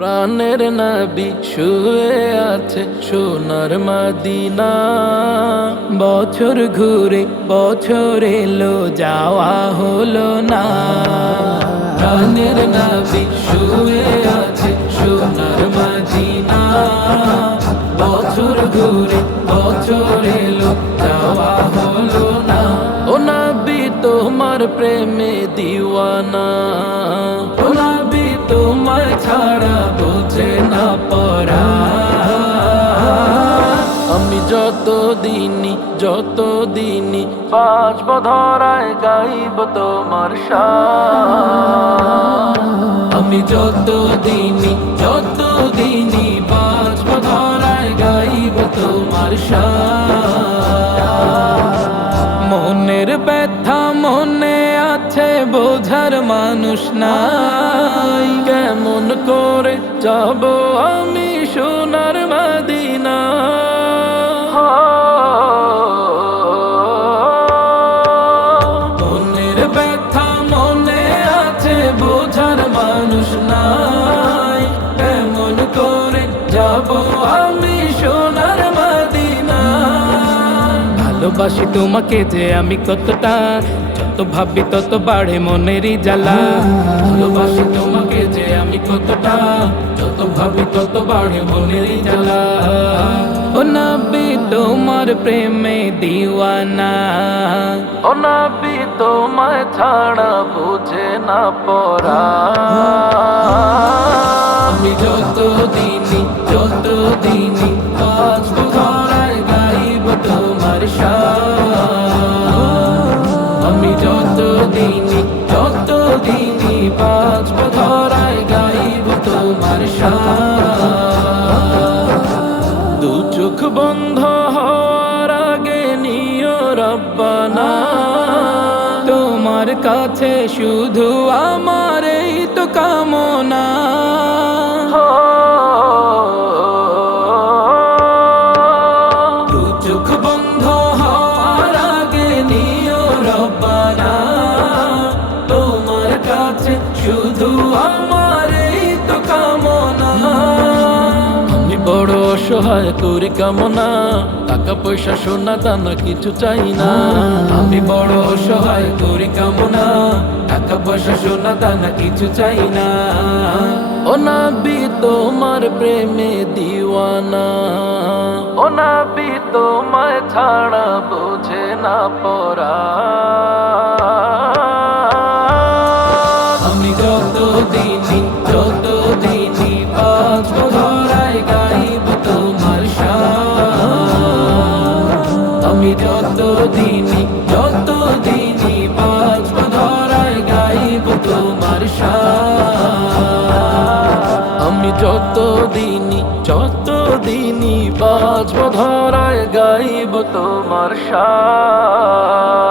প্রাণের নবী শুয়ে আছে সোনার মদিনা। বছর ঘুরে বছর এলো যাওয়া হলো না। প্রাণের নবী শুয়ে আছে সোনার মদিনা। বছর ঘুরে বছর এলো যাওয়া হলো না। ও নবী তোমার প্রেমে দিওয়ানা। ও নবী তোমার ছাড়া বোঝে না পরা। আমি যত দিনই বাঁচব ধরায় গাইব তোমার শান। আমি যত দিনই বাঁচব ধরায় গাইব তোমার শান। মনের ব্যথা মনে আছে বোঝার মানুষ নাই। কেমন করে যাব আমি সোনার মদিনা। মনের ব্যথা মনে আছে বোঝার মানুষ নাই। কেমন করে যাব আমি সোনার মদিনা। ভালোবাসি তোমাকে যে আমি কতটা, যত ভাবি তত বাড়ে মনেরই জ্বালা। ভালোবাসি তোমাকে যে আমি কতটা, যত ভাবি তত বাড়ে মনেরই জ্বালা। ও নবী তোমার প্রেমে দিওয়ানা। ও নবী তোমায় ছাড়া বুঝে না পরা। আমি যত দিনই বাঁচব ধরায় গাইব তোমার শান। আমি যত দিনই বাঁচব ধরায় গাইব তোমার শান। দু চোখ বন্ধ হওয়ার আগে নিও রব্বানা। তোমার কাছে শুধু আমার এই তো কামনা। দু চোখ বন্ধ হওয়ার আগে নিও রব্বানা। তোমার কাছে শুধু আমার এই তো কামনা। আমি বড় অসহায় করি কামনা, টাকা পয়সা সোনা দানা কিছু চাই না। আমি বড় অসহায় করি কামনা, টাকা পয়সা সোনা দানা কিছু চাই না। ও নবী তোমার প্রেমে দিওয়ানা। ও নবী তোমায় ছাড়া বোঝে না পরা। আমি যত দিনই বাঁচব ধরায় গাইব তোমার শান। আমি যত দিনই বাঁচব ধরায় গাইব তোমার শান। আমি যত দিনই বাঁচব ধরায় গাইব তোমার শান।